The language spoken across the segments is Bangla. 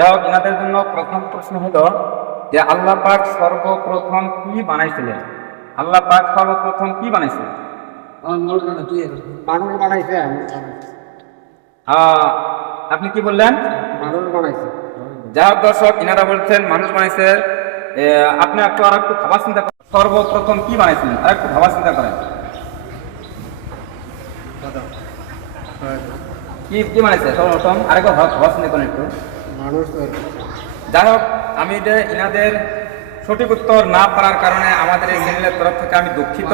যাই হোক, এনাদের জন্য প্রথম প্রশ্ন হলো যে আল্লাহ পাক সর্বপ্রথম কি বানাইছিলেন? আল্লাহ পাক সর্বপ্রথম কি বানাইছিলেন? মানুষ বানাইছে। আপনি কি বললেন? মানুষ বানাইছে। যাই হোক দর্শক, এনারা বলছেন মানুষ বানাইছে। আপনি আর একটু ভাবা চিন্তা করেন, সর্বপ্রথম কি বানাইছিলেন? আর একটু ভাবা চিন্তা করেন, কি কি বানাইছে সর্বপ্রথম? আরেকবার ভাবা চিন্তা করেন একটু। মানুষ যাই হোক, আমি যে ইনাদের সঠিক উত্তর না পারার কারণে আমাদের এই চ্যানেলের তরফ থেকে আমি দুঃখিত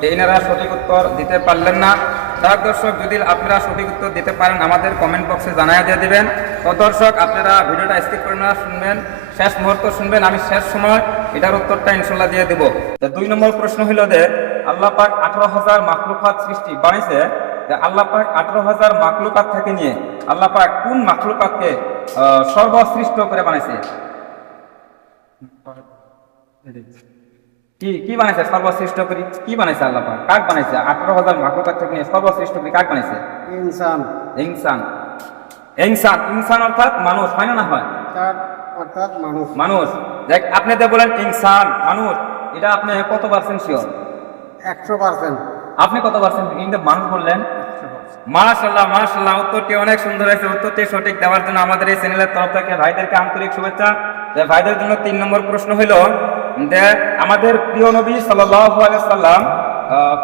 যে ইনারা সঠিক উত্তর দিতে পারলেন না। যাই হোক দর্শক, যদি আপনারা সঠিক উত্তর দিতে পারেন আমাদের কমেন্ট বক্সে জানাইয়া দিয়ে দেবেন। তো দর্শক, আপনারা ভিডিওটা স্কিপ করে না শুনবেন, শেষ মুহূর্ত শুনবেন, আমি শেষ সময় এটার উত্তরটা ইনশাল্লাহ দিয়ে দেবো। 2 নম্বর প্রশ্ন হইল যে আল্লাহ পাক 18,000 মাখলুকাত সৃষ্টি বানাইছে। আল্লাহ পাক 18,000 মাখলুকাত থেকে নিয়ে আল্লাহ পাক কোন মাখলুকাতকে সর্বশ্রেষ্ঠ করে বানাইছে? কি কি বানাইছে সর্বশ্রেষ্ঠ করে? কি বানাইছে আল্লাহ পাক? কাক বানাইছে? 18,000 মাখলুকাত থেকে নিয়ে সর্বশ্রেষ্ঠ করে কাক বানাইছে? ইনসান। ইনসান। ইনসান ইনসান অর্থাৎ মানুষ, হয় না? না হয় অর্থাৎ মানুষ। মানুষ। দেখ, আপনি যে বলেন ইনসান মানুষ, এটা আপনি কত পার্সেন্ট শিওর? 100%। আপনি কত পার্সেন্ট কিন্তু মানুষ বললেন? মাশাআল্লাহ মাশাআল্লাহ, উত্তরটি অনেক সুন্দর হয়েছে। উত্তরটি সঠিক দেওয়ার জন্য আমাদের এই চ্যানেলের তরফ থেকে ভাইদেরকে আন্তরিক শুভেচ্ছা। যে ভাইদের জন্য 3 নম্বর প্রশ্ন হইল যে আমাদের প্রিয় নবী সাল্লাল্লাহু আলাইহি সাল্লাম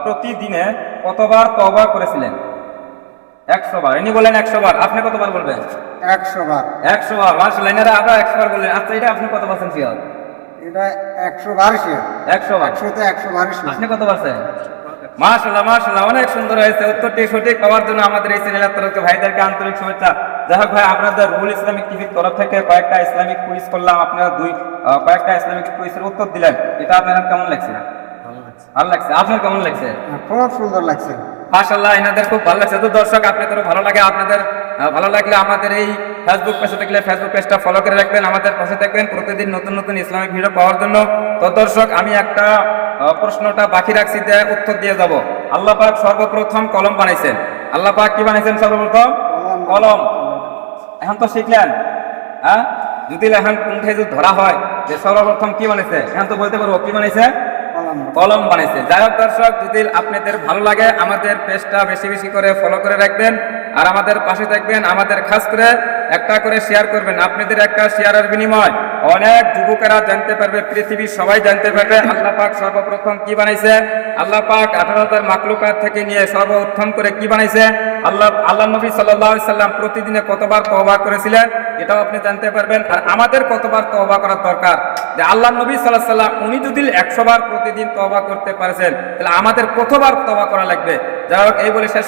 প্রতিদিনে কতবার তওবা করেছিলেন? 100 বার। ইনি বলেন 100 বার। আপনি কতবার বলবেন? 100 বার। 100 বার। মাশাআল্লাহ, এনারা আবার 100 বার বললেন। আচ্ছা, এটা আপনি কত পার্সেন্ট শিওর? এটা 100 বার শিওর। 100 বার। 100তে 100 বার শিওর। আপনি কত পারছেন? মাশাআল্লাহ মাশাআল্লাহ, অনেক সুন্দর হয়েছে। উত্তরটি সঠিক হওয়ার জন্য আমাদের এই চ্যানেলের তরফ থেকে ভাইদেরকে আন্তরিক শুভেচ্ছা। যাই হোক ভাই, আপনাদের রুল ইসলামিক টিভির তরফ থেকে কয়েকটা ইসলামিক কুইজ করলাম, আপনারা কয়েকটা ইসলামিক কুইজের উত্তর দিলেন। এটা আপনার কেমন লাগছে? ভালো লাগছে। আপনার কেমন লাগছে? খুব সুন্দর লাগছে। মাশাআল্লাহ, এনাদের খুব ভালো লাগছে। তো দর্শক, আপনাদেরও ভালো লাগে। আপনাদের ভালো লাগলে আমাদের এই ফেসবুক পেজে দেখলে ফেসবুক পেজটা ফলো করে রাখবেন, আমাদের পাশে থাকবেন প্রতিদিন নতুন নতুন ইসলামিক ভিডিও পাওয়ার জন্য। তো দর্শক, আমি একটা প্রশ্নটা বাকি রাখছি, উত্তর দিয়ে যাব। আল্লাহ পাক সর্বপ্রথম কলম বানাইছেন। আল্লাহ পাক কি বানাইছেন সর্বপ্রথম? কলম। এখন তো শিখলেন, হ্যাঁ? যদি এখন কোনটাই যদি ধরা হয় যে সর্বপ্রথম কি বানাইছে, এখন তো বলতে পারবো কি বানাইছে? কলম বানাইছে। যাই হোক দর্শক, যদি আপনাদের ভালো লাগে আমাদের পেজটা বেশি বেশি করে ফলো করে রাখবেন আর আমাদের পাশে থাকবেন। আমাদের খাস করে একটা করে শেয়ার করবেন। আপনাদের একটা শেয়ারের বিনিময় অনেক যুবকেরা জানতে পারবে, পৃথিবীর সবাই জানতে পারবে আল্লাহ পাক সর্বপ্রথম কি বানাইছে। আল্লাহ পাক 18,000 মাখলুকাত থেকে নিয়ে সর্বপ্রথম করে কি বানাইছে। আল্লাহ নবী সাল্লাল্লাহু আলাইহি সাল্লাম প্রতিদিনে কতবার তওবা করেছিলেন এটাও আপনি জানতে পারবেন। আর আমাদের কতবার তওবা করার দরকার, যে আল্লাহ নবী সাল্লাল্লাহু আলাইহি সাল্লাম উনি যদি 100 বার প্রতিদিন তওবা করতে পারছেন, তাহলে আমাদের কতবার তওবা করা লাগবে। যাই হোক, এই বলে শেষ